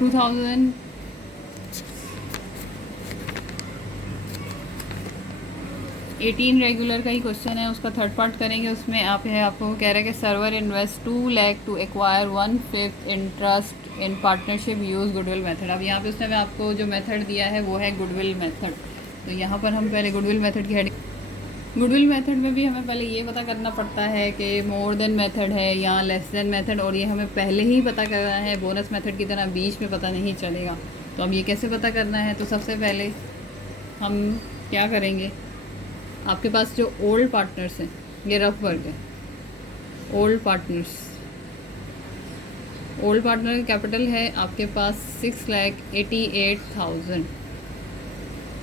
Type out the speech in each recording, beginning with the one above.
2018 regular का ही question है, उसका थर्ड पार्ट करेंगे। उसमें आपको कह रहा है कि Sarwar invest 2 lakh to acquire 1/5 interest in partnership use goodwill method. अब यहाँ पे उसने आपको जो मेथड दिया है वो है गुडविल मेथड। तो यहाँ पर हम पहले गुडविल मेथड की हेडिंग, गुडविल मेथड में भी हमें पहले ये पता करना पड़ता है कि मोर देन मेथड है या लेस देन मेथड, और ये हमें पहले ही पता करना है, बोनस मेथड की तरह बीच में पता नहीं चलेगा। तो अब ये कैसे पता करना है, तो सबसे पहले हम क्या करेंगे, आपके पास जो ओल्ड पार्टनर्स हैं, ये रफ वर्क है, ओल्ड पार्टनर का कैपिटल है आपके पास 6,88,000,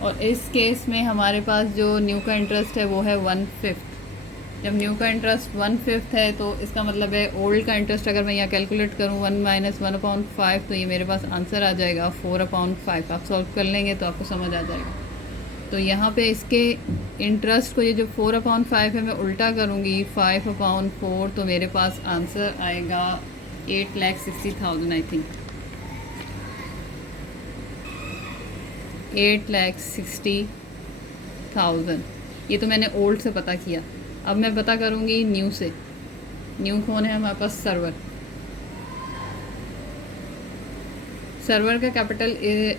और इस केस में हमारे पास जो न्यू का इंटरेस्ट है वो है 1/5। जब न्यू का इंटरेस्ट 1/5 है तो इसका मतलब है ओल्ड का इंटरेस्ट अगर मैं यहाँ कैलकुलेट करूँ 1 - 1/5, तो ये मेरे पास आंसर आ जाएगा 4/5। आप सॉल्व कर लेंगे तो आपको समझ आ जाएगा। तो यहाँ पे इसके इंटरेस्ट को, ये जो 4/5 है, मैं उल्टा करूँगी 5/4, तो मेरे पास आंसर आएगा 8,60,000 आई थिंक, 8,60,000। ये तो मैंने ओल्ड से पता किया। अब मैं पता करूँगी न्यू से। न्यू कौन है हमारे पास, सर्वर का कैपिटल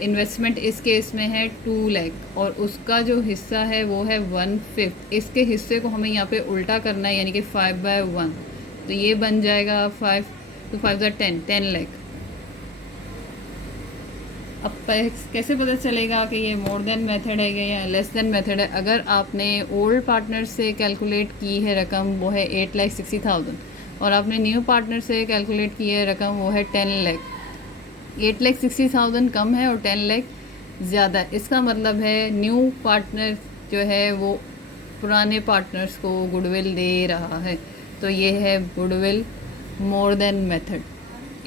इन्वेस्टमेंट इस केस में है 2 लाख, और उसका जो हिस्सा है वो है 1/5। इसके हिस्से को हमें यहाँ पे उल्टा करना है, यानी कि 5/1। तो ये बन जाएगा 5 तो 5 10 लाख। अब कैसे पता चलेगा कि ये मोर देन मेथड है या लेस देन मेथड है? अगर आपने ओल्ड पार्टनर से कैलकुलेट की है रकम, वो है 8,60,000, और आपने न्यू पार्टनर से कैलकुलेट की है रकम, वो है 10 लाख। 8,60,000 कम है और 10 लाख ज़्यादा। इसका मतलब है न्यू पार्टनर जो है वो पुराने पार्टनर्स को गुडविल दे रहा है। तो ये है गुडविल मोर देन मेथड।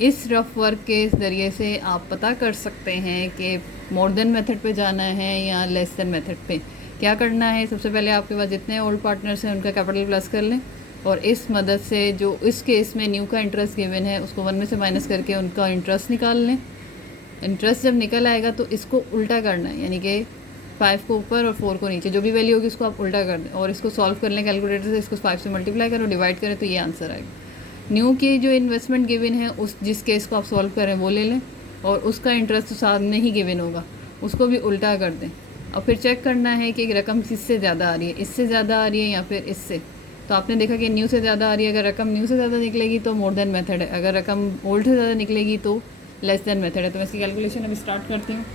इस रफ वर्क के ज़रिए से आप पता कर सकते हैं कि मोर देन मेथड पे जाना है या लेस देन मेथड पे। क्या करना है, सबसे पहले आपके पास जितने ओल्ड पार्टनर्स हैं उनका कैपिटल प्लस कर लें, और इस मदद से जो इस केस में न्यू का इंटरेस्ट गिवन है उसको 1 में से माइनस करके उनका इंटरेस्ट निकाल लें। इंटरेस्ट जब निकल आएगा तो इसको उल्टा करना है, यानी कि 5 को ऊपर और 4 को नीचे, जो भी वैल्यू होगी उसको आप उल्टा कर दें, और इसको सॉल्व कर लें कैलकुलेटर से। इसको 5 से मल्टीप्लाई करो, डिवाइड करें, तो ये आंसर आएगा। न्यू की जो इन्वेस्टमेंट गिवन है उस जिस केस को आप सॉल्व करें वो ले लें, और उसका इंटरेस्ट साथ में ही गिवन होगा, उसको भी उल्टा कर दें। और फिर चेक करना है कि रकम किससे ज़्यादा आ रही है, इससे ज़्यादा आ रही है या फिर इससे। तो आपने देखा कि न्यू से ज़्यादा आ रही है। अगर रकम न्यू से ज़्यादा निकलेगी तो मोर देन मेथड है, अगर रकम ओल्ड से ज़्यादा निकलेगी तो लेस देन मेथड है। तो मैं इसकी कैलकुलेशन अभी स्टार्ट करती हूँ।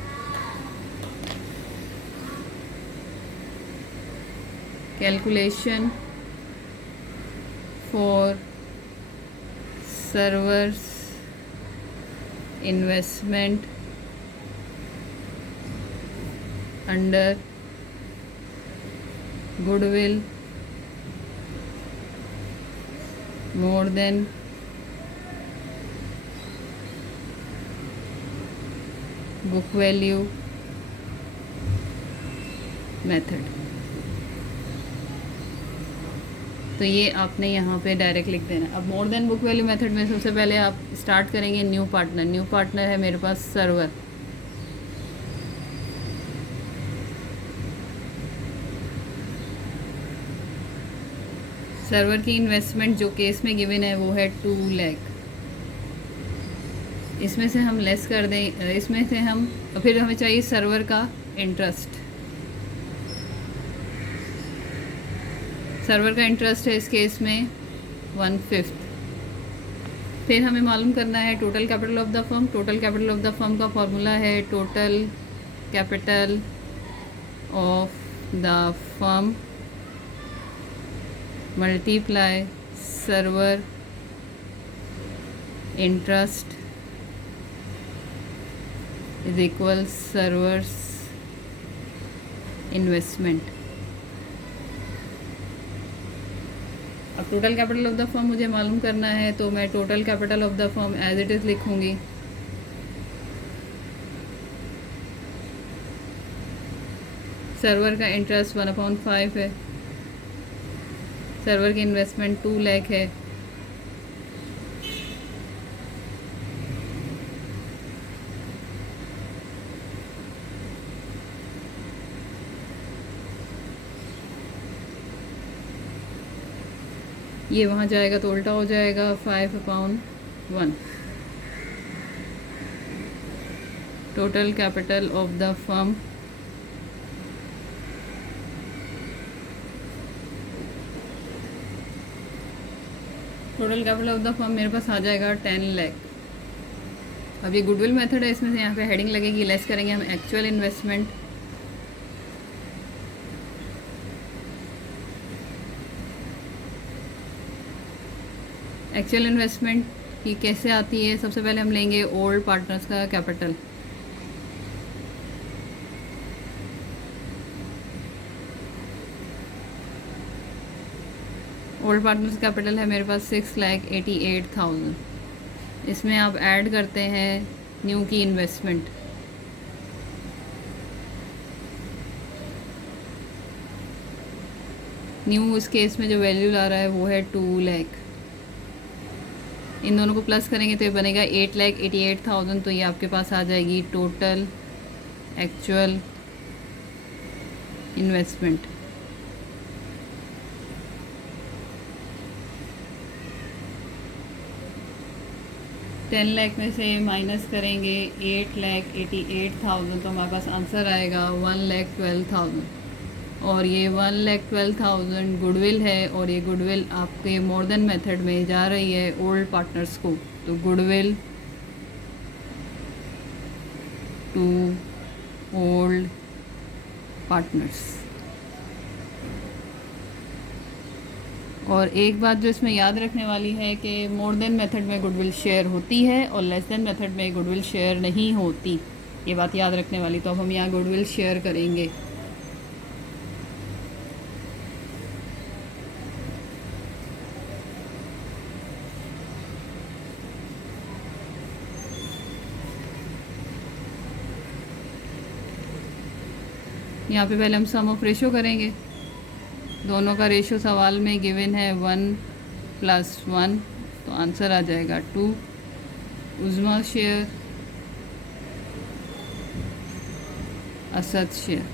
Calculation for servers investment under goodwill more than book value method. तो ये आपने यहाँ पे डायरेक्ट लिख देना। अब more than book value method में सबसे पहले आप स्टार्ट करेंगे न्यू पार्टनर। न्यू पार्टनर है मेरे पास सर्वर। सर्वर की इन्वेस्टमेंट जो केस में गिवन है वो है 2 लाख। इसमें से हम लेस कर दें, इसमें से हम, फिर हमें चाहिए सर्वर का इंटरेस्ट। सर्वर का इंटरेस्ट है इस केस में 1/5। फिर हमें मालूम करना है total capital of the firm. Total capital of the firm का फॉर्मूला है total capital of the firm multiply Sarwar interest is equal Sarwar's investment. अब total capital of the firm मुझे मालूम करना है, तो मैं total capital of the firm as it is लिखूंगी। सर्वर का इंटरेस्ट 1/5 है, सर्वर की इन्वेस्टमेंट 2 लाख है, ये वहाँ जाएगा तो उल्टा हो जाएगा 5/1। Total capital of the firm मेरे पास आ जाएगा 10 लाख। अब ये गुडविल मेथड है, इसमें से यहाँ पे हेडिंग लगेगी, लेस करेंगे हम एक्चुअल इन्वेस्टमेंट। एक्चुअल इन्वेस्टमेंट की कैसे आती है, सबसे पहले हम लेंगे ओल्ड पार्टनर्स का कैपिटल। ओल्ड पार्टनर्स कैपिटल है मेरे पास 6,88,000। इसमें आप ऐड करते हैं न्यू की इन्वेस्टमेंट। न्यू इस केस में जो वैल्यू ला रहा है वो है 2 लाख। इन दोनों को प्लस करेंगे तो ये बनेगा 8,88,000। तो ये आपके पास आ जाएगी total actual investment. Ten lakh में से माइनस करेंगे 8,88,000 तो हमारे पास आंसर आएगा 1,12,000। और ये 1,12,000 गुडविल है, और ये गुडविल आपके मोर देन मेथड में जा रही है ओल्ड पार्टनर्स को। तो गुडविल टू ओल्ड पार्टनर्स। और एक बात जो इसमें याद रखने वाली है कि मोर देन मेथड में गुडविल शेयर होती है और लेस देन मेथड में गुडविल शेयर नहीं होती, ये बात याद रखने वाली। तो अब हम यहाँ गुडविल शेयर करेंगे। यहाँ पे पहले हम सम ऑफ रेशो करेंगे। दोनों का रेशो सवाल में गिवन है 1+1, तो आंसर आ जाएगा 2। उज़्मा शेयर, असद शेयर।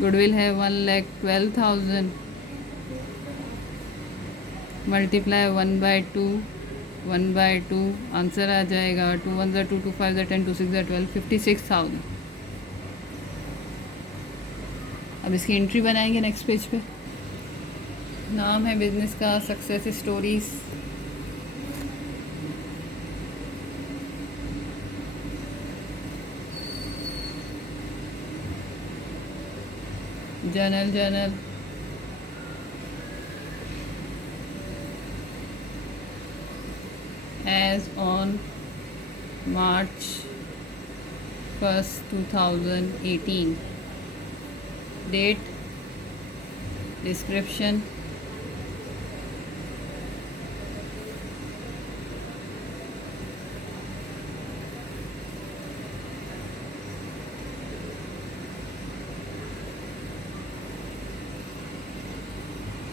गुडविल है 1,12,000 मल्टीप्लाई 1/2, आंसर आ जाएगा 2 1 2 2 5 10 2 6 12 56,000। अब इसकी एंट्री बनाएंगे नेक्स्ट पेज पे। नाम है बिजनेस का success stories. Journal as on March 1st 2018, date, description,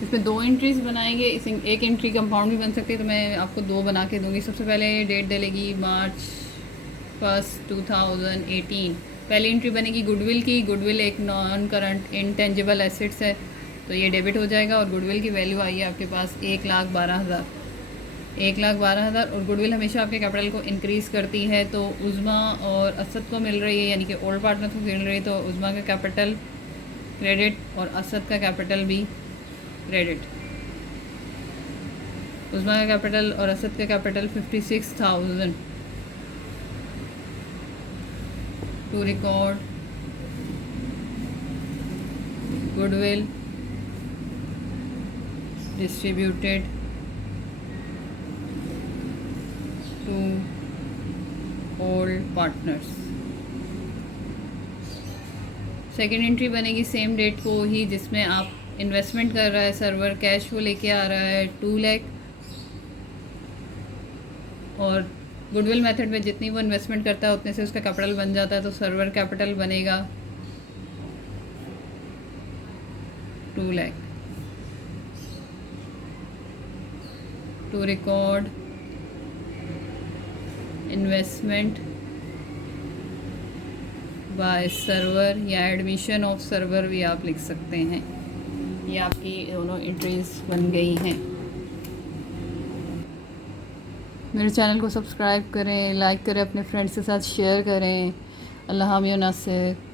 इसमें 2 एंट्रीज बनाएंगे। इस एक एंट्री कंपाउंड भी बन सकती है, तो मैं आपको 2 बना के दूंगी। सबसे पहले डेट डलेगी March 1st 2018। पहली एंट्री बनेगी गुडविल की। गुडविल एक नॉन करंट इंटेंजिबल एसेट्स है, तो ये डेबिट हो जाएगा। और गुडविल की वैल्यू आई है आपके पास 1,12,000। 1,12,000। और गुडविल हमेशा आपके कैपिटल को इंक्रीज़ करती है, तो उज़्मा और असद को मिल रही है, यानी कि ओल्ड पार्टनर्स को मिल रही है। तो उज़्मा का कैपिटल क्रेडिट और असद का कैपिटल भी क्रेडिट। उज़्मा का कैपिटल और असद का capital 56,000 to record goodwill distributed to old partners. Second entry बनेगी सेम डेट को ही, जिसमें आप इन्वेस्टमेंट कर रहा है सर्वर, कैश वो लेके आ रहा है 2 लाख। और गुडविल मेथड में जितनी वो इन्वेस्टमेंट करता है उतने से उसका कैपिटल बन जाता है, तो सर्वर कैपिटल बनेगा 2 lakh. To record investment by Sarwar, या एडमिशन ऑफ सर्वर भी आप लिख सकते हैं। ये आपकी दोनों एंट्रीज बन गई हैं। मेरे चैनल को सब्सक्राइब करें, लाइक करें, अपने फ्रेंड्स के साथ शेयर करें। अल्लाह हामिद नासिर।